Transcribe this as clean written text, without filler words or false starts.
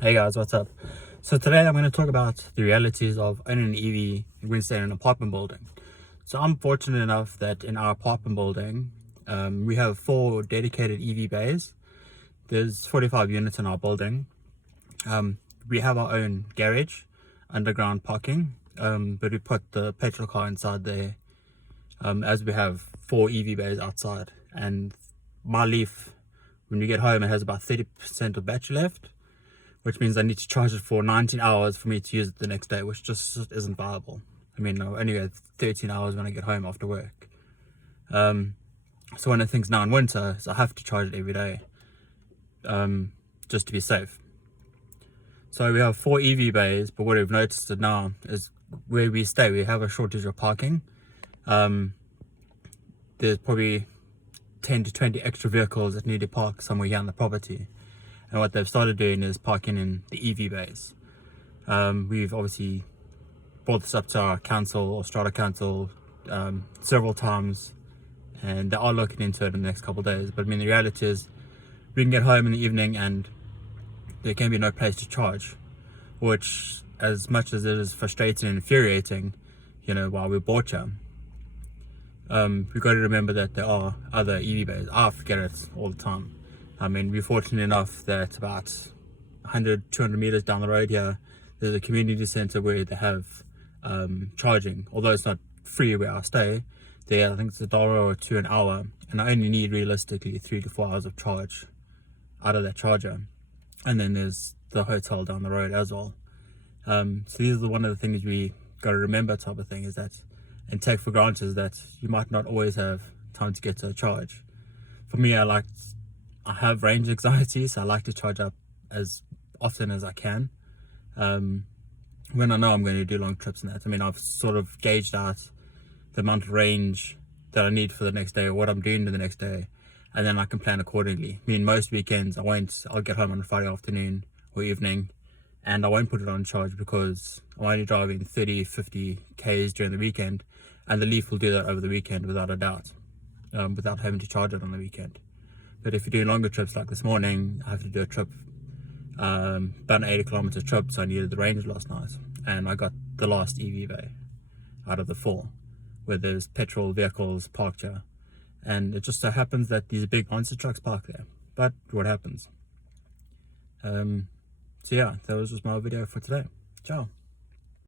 Hey guys, what's up? So today I'm going to talk about the realities of owning an EV and when staying in an apartment building. So I'm fortunate enough that in our apartment building, we have 4 dedicated EV bays. There's 45 units in our building. We have our own garage, underground parking, but we put the petrol car inside there, as we have 4 EV bays outside. And my Leaf, when we get home, it has about 30% of battery left, which means I need to charge it for 19 hours for me to use it the next day, which just isn't viable. I mean, I only get 13 hours when I get home after work. So one of the things now in winter is I have to charge it every day, just to be safe. So we have 4 EV bays, but what we've noticed now is where we stay, we have a shortage of parking. There's probably 10 to 20 extra vehicles that need to park somewhere here on the property. And what they've started doing is parking in the EV bays. We've obviously brought this up to our council or Strata Council several times, and they are looking into it in the next couple of days. But I mean, the reality is we can get home in the evening and there can be no place to charge, which, as much as it is frustrating and infuriating, while we bought you, we've got to remember that there are other EV bays. I forget it all the time. I mean, we're fortunate enough that about 100, 200 meters down the road here, there's a community center where they have charging. Although it's not free where I stay, I think it's $1 or $2 an hour, and I only need realistically 3 to 4 hours of charge out of that charger. And then there's the hotel down the road as well. So these are one of the things we got to remember, type of thing, is that, and take for granted, that you might not always have time to get to a charge. For me, I have range anxiety, so I like to charge up as often as I can. When I know I'm going to do long trips and that, I mean, I've sort of gauged out the amount of range that I need for the next day or what I'm doing the next day, and then I can plan accordingly. I mean, most weekends I'll get home on a Friday afternoon or evening, and I won't put it on charge because I'm only driving 30, 50 Ks during the weekend, and the Leaf will do that over the weekend without a doubt, without having to charge it on the weekend. But if you're doing longer trips like this morning, I have to do a trip, about an 80-kilometer trip, so I needed the range last night. And I got the last EV bay out of the 4, where there's petrol vehicles parked here. And it just so happens that these big monster trucks park there. But what happens? So yeah, that was just my video for today. Ciao.